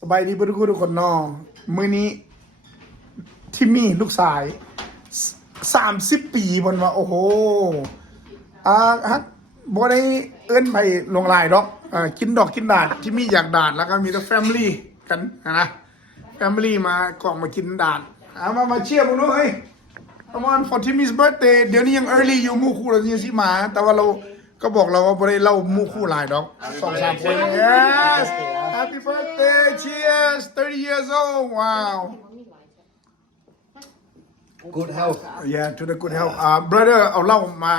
สบายดีเพื่อนทุกคนเนาะมื้อนี้ทิมมี่ลูกชาย30 ปีบนว่าโอ้โหฮักบ่ได้เอิ้นไปลงลายดอกกินดอกกินดาดทิมมี่อยากดาดแล้วก็มีแต่แฟมิลี่กันนะแฟมิลี่มากล่องมากินดาดมาเชียร์พวกนู้นเฮ้ย Come on for Timmy's birthday เดี๋ยวนี้ยัง early อยู่มู่คู่เรายังสิมาแต่ว่าเราก็บอกเราว่าบ่ได้เล่ามู่คู่หลายดอก2-3 คน Yes Happy birthday cheers 30 years old wow Good health. Yeah to the good health brother เอาเหล้ามา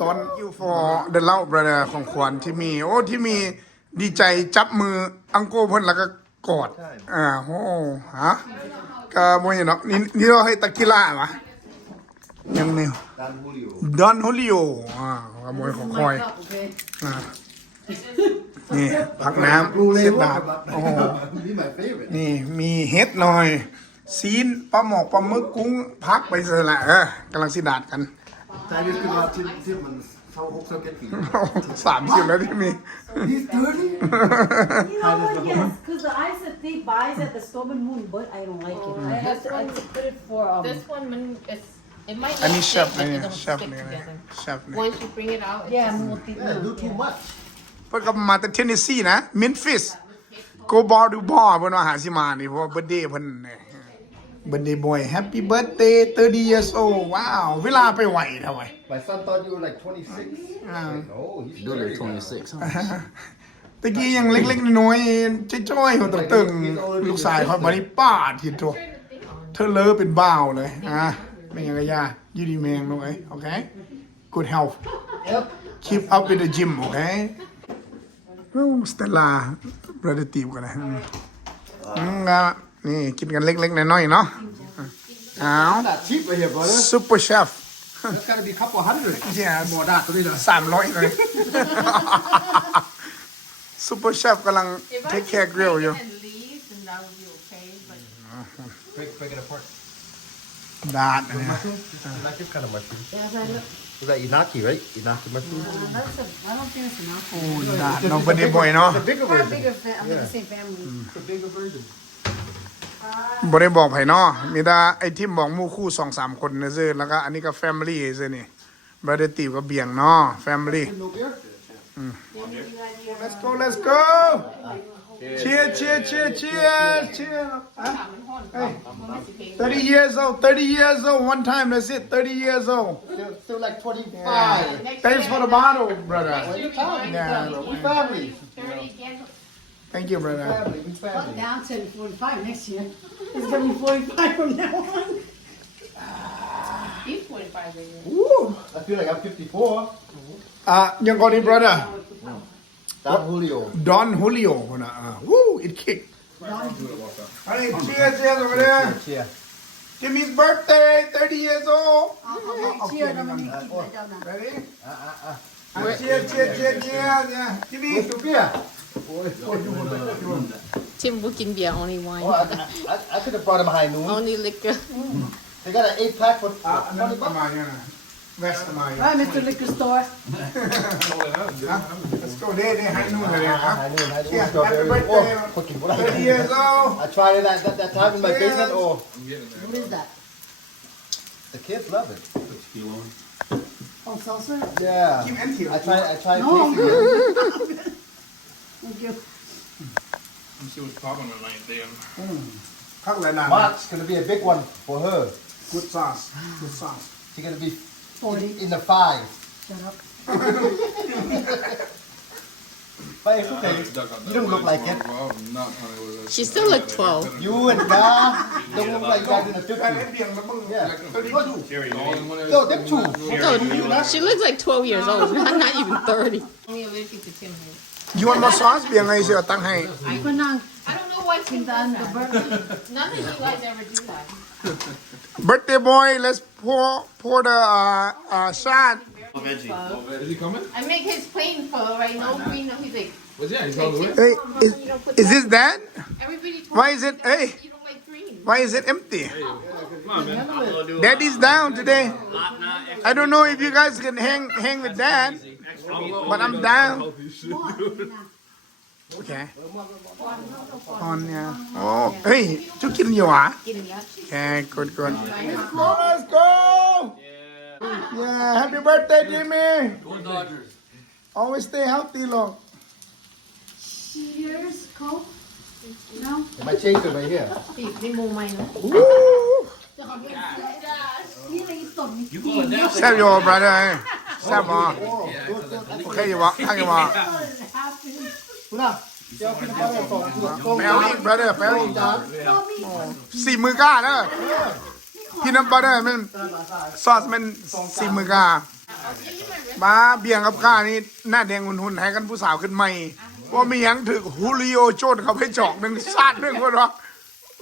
ตอน you for the เหล้า brother ของขวัญที่มีโอ้ที่มีดีใจจับมืออังโก้เพิ่นแล้วก็กอดโอ้ฮะก็บ่เห็นเนาะนี่เราให้ตะกิล่าวะยังนี่ Don Julio. Don Julio ขโมยของคอยนี่ผักน้ำเสียดาบโอ้โห Be my favorite. นี่มีเฮ็ดหน่อยซีนปลาหมอกปลาหมึกกุ้งพักไปเสร็จละกำลังสิดาดกัน Tijdens kunnen we Tim man zou ook zo ketten. 30แล้วที่มี He's 30. You know what? Yes, because the ice that they buys at the Strawberry Moon, but I don't like it. I have to put it for This one, it might อันนี้ not เช stick, ฟ but นี่ it don't เชฟ stick นี่ together. เชฟนี่ Once you bring it out, it yeah, just- multi. Yeah, do too much. เพิ่นก็มาแต่เทนเนสซีนะมินฟิสโกบอลดูบอลเพิ่นว่าหาสิมานี่เพราะว่าเบิร์ธเดย์เพิ่นเบิร์ธเดย์บอยแฮปปี้เบิร์ธเดย์30 years old ว้าวเวลาไปไหวทำไม My son thought you were like 26. No, he's You're like 30. 26, huh? ตะกี้ยังเล็กๆน้อยๆจ้อยๆหัวตึงๆลูกชายเขาบัดนี้ป้าทีโตเธอเลอเป็นบ้าวเลยเป็นยังไงยายูดีแมงน้องเอ้ยโอเค good health Yep. keep up with the gym โอเคสเตลล่าบราเดตีฟกันเลยนี่กินกันเล็กๆน้อยๆเนาะอ้าว Not cheap right here, brother. ซูเปอร์เชฟ That's gotta be a couple hundred. หมอดาตัวนี้เหรอ300เลยซูเปอร์เชฟกำลัง If I เทค just แคร์กริล break อยู่ it and leave, then that would be okay, but Break it apart. ดาดอันเนี้ย You like this kind of mushroom? Yes, I look. Is that inaki, right? Inaki mushroom. I don't think it's enough. โอ้ดาดน้องเป็นเดย์บอยเนาะ It's a bigger We're a version. bigger family, the same family. It's a bigger version. บ่ได้บอกไผเนาะมีแต่ไอ้ทีมบอกหมู่คู่ 2-3 คนนะซื่อแล้วก็อันนี้ก็แฟมิลี่ซื่อนี่บราเดตีฟก็เบี่ยงเนาะแฟมิลี่ No beer? Let's go let's go cheers cheers cheers cheers cheers hey 30 years old 30 years old one time that's it 30 years old Still like 25. thanks for the bottle brother Anytime. Yeah. We family. 30 again. thank you brother Family. We Cut family. down to 45 next year. It's gonna be 45 from now on. He's 45 right now. Woo. I feel like I'm 54. ยังก่อนนี้ brother Don Julio. Don Julio คนน่ะwoo it kick hey cheers cheers over there Yeah. Timmy's birthday 30 years old Cheers, Dominic. Keep it down now. ready cheers cheers cheers cheers yeah Timmy Where's the beer? Tim will give beer, only wine. Oh, I could have brought him high noon. Only liquor. They got an 8-pack for อันนั้น $20 ประมาณนี้นะเวสต์มา Right, Mr. Liquor Store. let's go ได้ให้นู่นเลยครับ High noon, high noon. Yeah, Strawberry. happy birthday. Oh, fucking what 30 years old I tried it that time in my basement. Oh, What is that? the kids love it. Oh, salsa? Yeah. Keep empty. I tried No. tasting it. Thank you. Let's see what's popping tonight, Dan. พักหลายนาน Mark's gonna be a big one for her. good sauce good sauce She's gonna be 40. in the 5. Shut up. But it's okay. You don't look like it. She still look 12. You and Gar don't look like you guys in the การ 50s. เล่นเบียงแล้วมึง Yeah. Carry on. Yo, them two. No, she looks like 12 years old. Not even 30. Only allergic to Tim. you want more sauce เบียงไงเสียตั้งให้ Kunang, I don't know why Tim does Kintan, the that. burger. None of you guys ever do that. birthday boy let's pour the shot Is he coming? I make his plane full, right? No green, no, he's like, Well, yeah, he's on the way. hey is this that everybody told Why me is it- you hey. don't like green. why is it empty Come on, man. daddy's down today I don't know if you guys can hang with dad but I'm down โอเคออนเนี่ยโอ้เฮ้ยจุกินอยู่หรอโอเคกด let's go yeah happy birthday Timmy always stay healthy ลูก Cheers, Coke. No. My shake over here. แซ่บอยู่ brother แซ่บบ่โอเคอยู่บ่ทักอยู่บ่ คุณน่ะเจ้าพี่น้องส่ง แปลอีก brother แปลอีกสี่มือกล้าเด้อพี่น้ำ brother มันซอสมันสี่มือกล้ามาเบี่ยงกับข้านี่หน้าแดงหุ่นๆให้กันผู้สาวขึ้นใหม่ว่ามีหยังถึกฮูลิโอโจนเขาไปจอกหนึ่งซาดหนึ่งคนวะ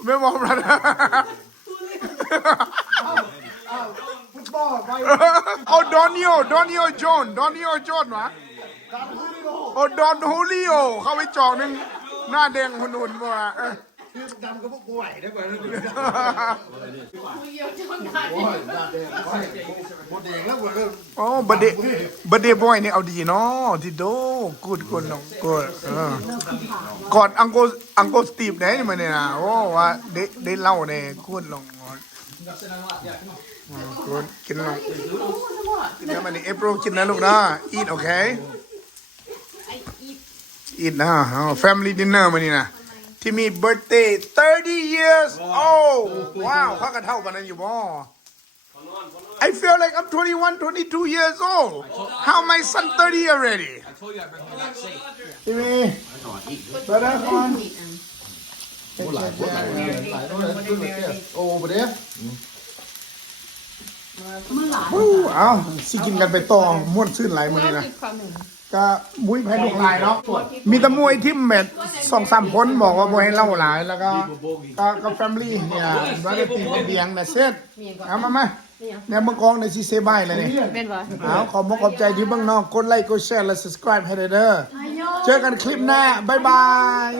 ไม่บอก brother ฟุตบอลไป โอ้ดอนนิโอโจนวะโอ้ดอนฮูลิโอเขาไปจอกหนึ่งหน้าแดงหุ่นๆว่ะคือดำกับพวกกูไหวได้ป่ะโอ้ยหน้าแดงหมดแดงแล้วหมดเริ่ม โอ้บัดเดย์บอยนี่เอาดีเนาะที่โดกูดน้องกูดกอดอังโกสตีฟได้นี่มันเนี่ยนะโอ้ว่าได้เล่าเนี่ยกูดลงกูดกินลงเนี่ยมันนี่เอโปรกินนะลูกนะ eat okay eat นะ family dinner มันนี่นะที่มี birthday 30 years old ว้าวเขาก็เท่ากันนั่นอยู่บ่ I feel like I'm 21, 22 years old. How am I son 30 already? I told you I bring her back safe. Timmy, brother, come on. หลายโอ้ไปเด้อ เอาสิกินกันไปต่อม่วนซื่นหลายมื้อนี้นะก็มุ้ยไผลูกหลายเนาะมีแตะมวยทิมแมท2-3คนบอกว่าบ่ให้เล่าหลายแล้วก็แฟมิลี่เนี่ยบ่ได้ตีเบียงนะเซ็ตเอามาเนี่ยเบิ่งกองในสิเซบายเลยนี่เอาขอบใจที่เบิ่งน้องกดไลค์กดแชร์และ subscribe ให้เด้อเจอกันคลิปหน้าบ๊ายบาย